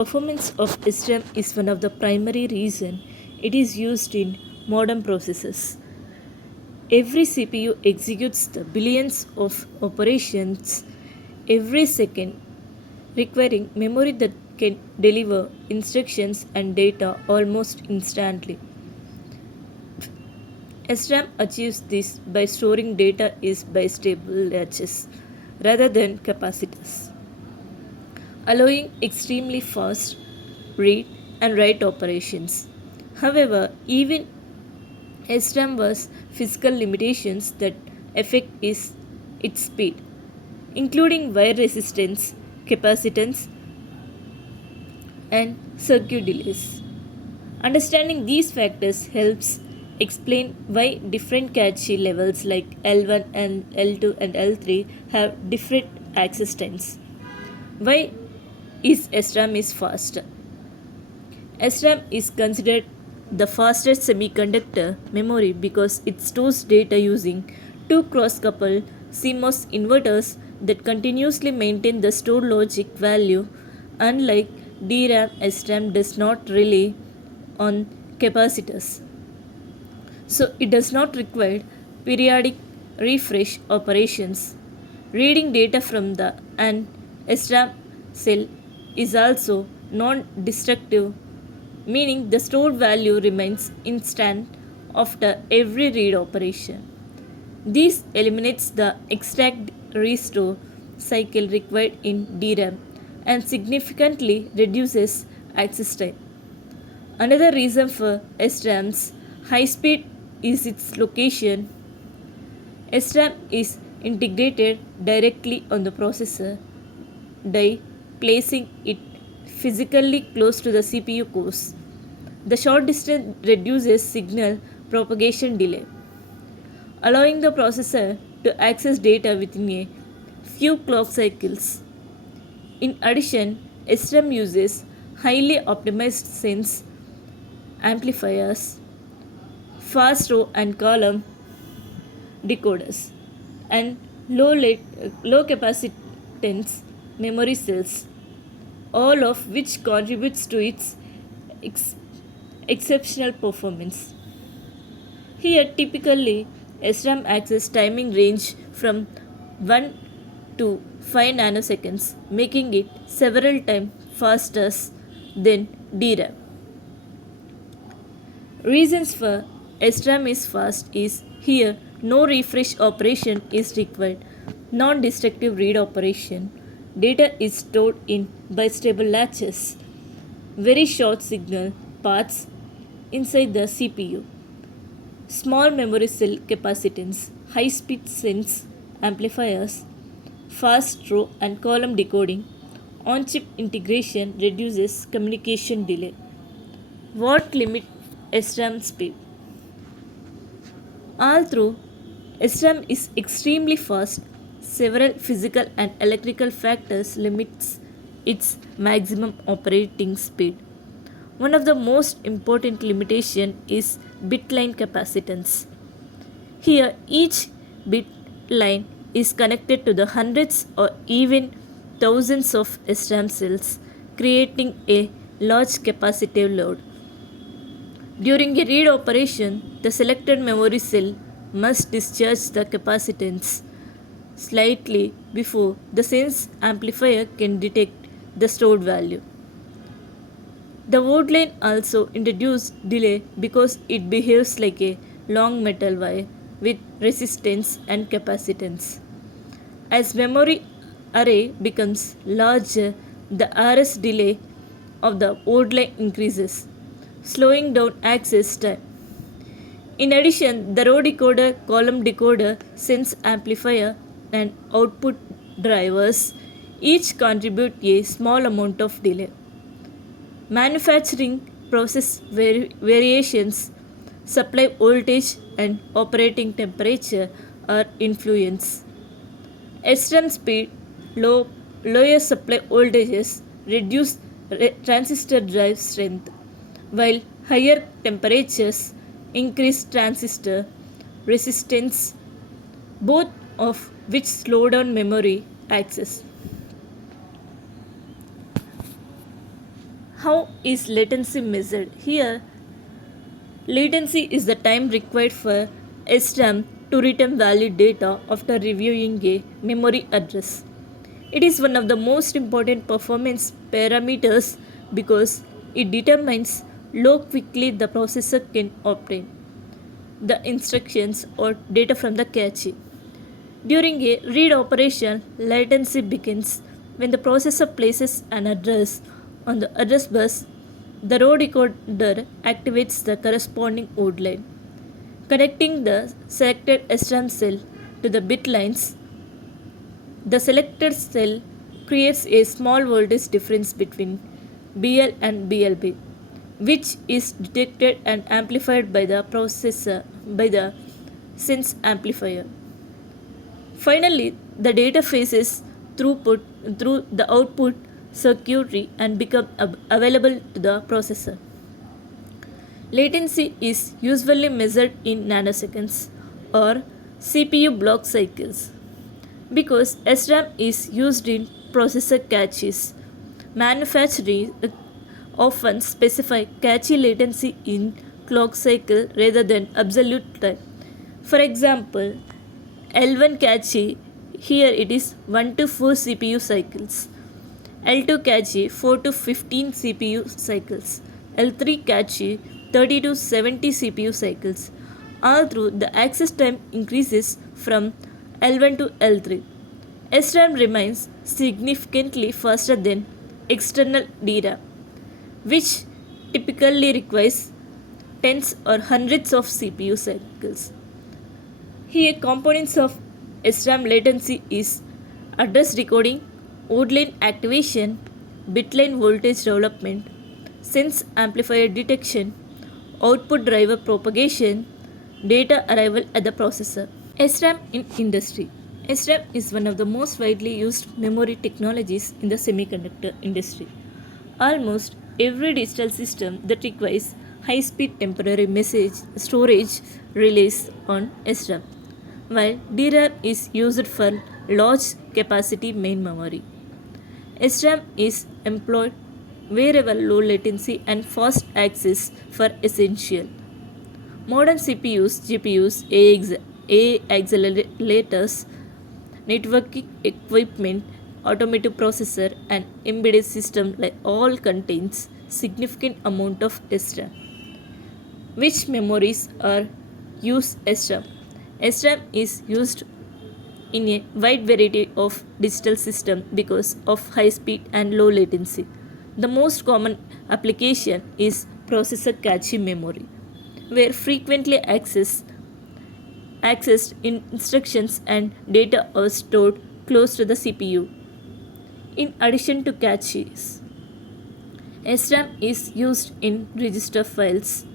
Performance of SRAM is one of the primary reasons it is used in modern processors. Every CPU executes the billions of operations every second, requiring memory that can deliver instructions and data almost instantly. SRAM achieves this by storing data is by stable latches rather than capacitors, allowing extremely fast read and write operations. However, even SRAM has physical limitations that affect its speed, including wire resistance, capacitance, and circuit delays. Understanding these factors helps explain why different cache levels like L1 and L2 and L3 have different access times. Why is SRAM is faster? SRAM is considered the fastest semiconductor memory because it stores data using two cross-coupled CMOS inverters that continuously maintain the stored logic value. Unlike DRAM, SRAM does not rely on capacitors, so it does not require periodic refresh operations. Reading data from the an SRAM cell is also non-destructive, meaning the stored value remains instant after every read operation. This eliminates the exact restore cycle required in DRAM and significantly reduces access time. Another reason for SRAM's high speed is its location. SRAM is integrated directly on the processor die, placing it physically close to the CPU cores. The short distance reduces signal propagation delay, allowing the processor to access data within a few clock cycles. In addition, SRAM uses highly optimized sense amplifiers, fast row and column decoders, and low capacitance memory cells, all of which contributes to its ex- exceptional performance. Here, typically, SRAM access timing range from 1 to 5 nanoseconds, making it several times faster than DRAM. Reasons for SRAM is fast is here no refresh operation is required, non-destructive read operation, data is stored in bistable latches, very short signal paths inside the CPU, small memory cell capacitance, high speed sense amplifiers, fast row and column decoding, on chip integration reduces communication delay. What limit SRAM speed? Although SRAM is extremely fast, several physical and electrical factors limits its maximum operating speed. One of the most important limitation is bit line capacitance. Here each bit line is connected to the hundreds or even thousands of SRAM cells, creating a large capacitive load. During a read operation, the selected memory cell must discharge the capacitance slightly before the sense amplifier can detect the stored value. The word line also introduced delay because it behaves like a long metal wire with resistance and capacitance. As memory array becomes larger, the RS delay of the word line increases, slowing down access time. In addition, the row decoder, column decoder, sense amplifier, and output drivers each contribute a small amount of delay. Manufacturing process variations, supply voltage, and operating temperature are influenced. SRAM speed, lower supply voltages reduce transistor drive strength, while higher temperatures increase transistor resistance, both of which slow down memory access. How is latency measured? Here, latency is the time required for SRAM to return valid data after reviewing a memory address. It is one of the most important performance parameters because it determines how quickly the processor can obtain the instructions or data from the cache. During a read operation, latency begins when the processor places an address on the address bus. The row decoder activates the corresponding ode line, connecting the selected SRAM cell to the bit lines. The selected cell creates a small voltage difference between BL and BLB, which is detected and amplified by the processor by the sense amplifier. Finally, the data passes through the output circuitry and become available to the processor. Latency is usually measured in nanoseconds or CPU block cycles. Because SRAM is used in processor caches, manufacturers often specify cache latency in clock cycle rather than absolute time. For example, L1 cache, here it is 1 to 4 CPU cycles. L2 cache 4 to 15 CPU cycles. L3 cache 30 to 70 CPU cycles. All through the access time increases from L1 to L3. SRAM remains significantly faster than external DRAM, which typically requires tens or hundreds of CPU cycles. Here, components of SRAM latency is address decoding, ode line activation, bit line voltage development, sense amplifier detection, output driver propagation, data arrival at the processor. SRAM in industry. SRAM is one of the most widely used memory technologies in the semiconductor industry. Almost every digital system that requires high-speed temporary message storage relies on SRAM, while DRAM is used for large capacity main memory. SRAM is employed wherever low latency and fast access are essential. Modern CPUs, GPUs, AI accelerators, networking equipment, automotive processor and embedded system like all contains significant amount of SRAM. Which memories are use SRAM? SRAM is used in a wide variety of digital systems because of high speed and low latency. The most common application is processor cache memory, where frequently accessed instructions and data are stored close to the CPU. In addition to caches, SRAM is used in register files,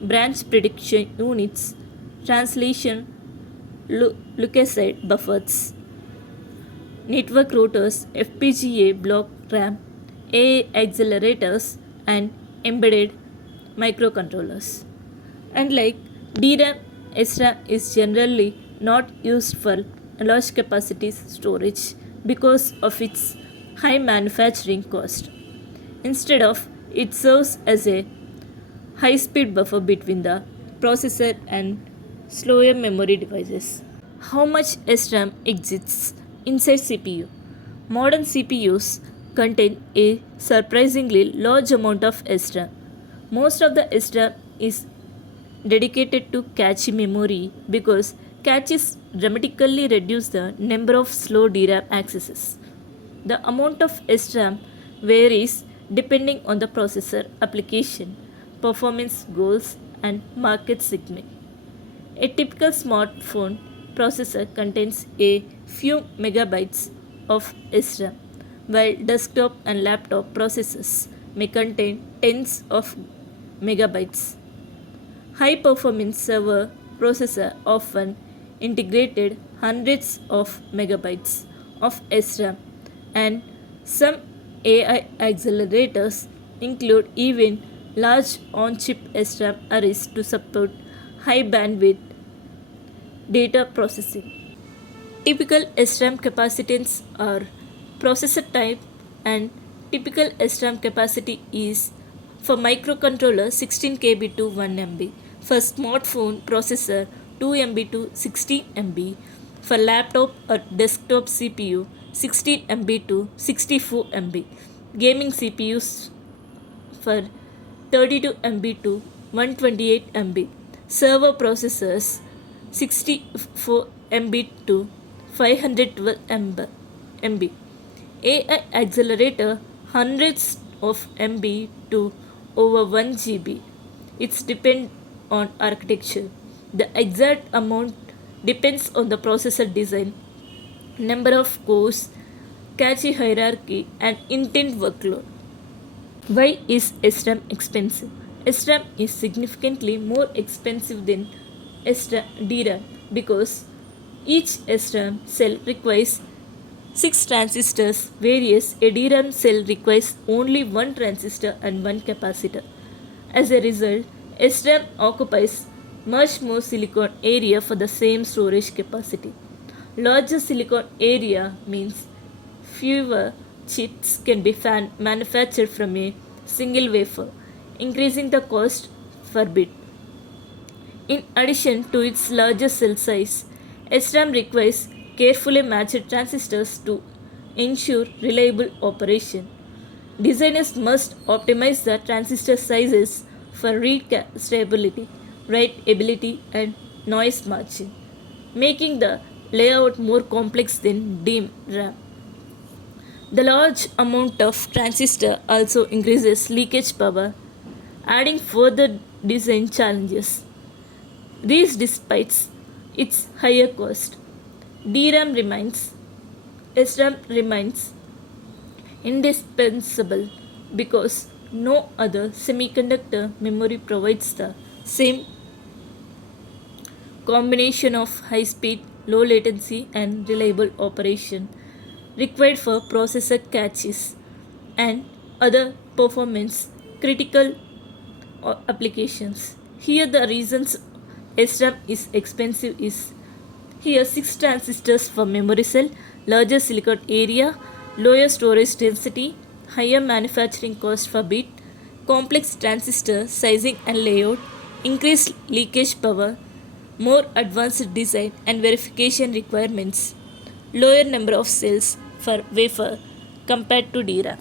branch prediction units, translation look-aside buffers, network routers, FPGA block RAM, AI accelerators, and embedded microcontrollers. Unlike DRAM, SRAM is generally not used for large capacity storage because of its high manufacturing cost. Instead of, it serves as a high speed buffer between the processor and slower memory devices. How much SRAM exists inside CPU? Modern CPUs contain a surprisingly large amount of SRAM. Most of the SRAM is dedicated to cache memory because caches dramatically reduce the number of slow DRAM accesses. The amount of SRAM varies depending on the processor application, performance goals, and market segment. A typical smartphone processor contains a few megabytes of SRAM, while desktop and laptop processors may contain tens of megabytes. High performance server processor often integrated hundreds of megabytes of SRAM, and some AI accelerators include even large on-chip SRAM arrays to support high bandwidth data processing. Typical SRAM capacitance are processor type and typical SRAM capacity is for microcontroller 16 KB to 1 MB, for smartphone processor 2 MB to 16 MB, for laptop or desktop CPU 16 MB to 64 MB, gaming CPUs for 32 MB to 128 MB, server processors 64 MB to 512 MB, AI accelerator hundreds of MB to over 1 GB. It's depend on architecture. The exact amount depends on the processor design, number of cores, cache hierarchy, and intent workload. Why is SRAM expensive? SRAM is significantly more expensive than DRAM because each SRAM cell requires 6 transistors, whereas a DRAM cell requires only 1 transistor and 1 capacitor. As a result, SRAM occupies much more silicon area for the same storage capacity. Larger silicon area means fewer chips can be manufactured from a single wafer, increasing the cost per bit. In addition to its larger cell size, SRAM requires carefully matched transistors to ensure reliable operation. Designers must optimize the transistor sizes for read stability, write ability, and noise matching, making the layout more complex than DRAM. The large amount of transistor also increases leakage power, adding further design challenges. These despite its higher cost. DRAM remains SRAM remains indispensable because no other semiconductor memory provides the same combination of high speed, low latency, and reliable operation required for processor caches and other performance critical applications. Here, the reasons SRAM is expensive is here 6 transistors for memory cell, larger silicon area, lower storage density, higher manufacturing cost for bit, complex transistor sizing and layout, increased leakage power, more advanced design and verification requirements, lower number of cells for wafer compared to DRAM.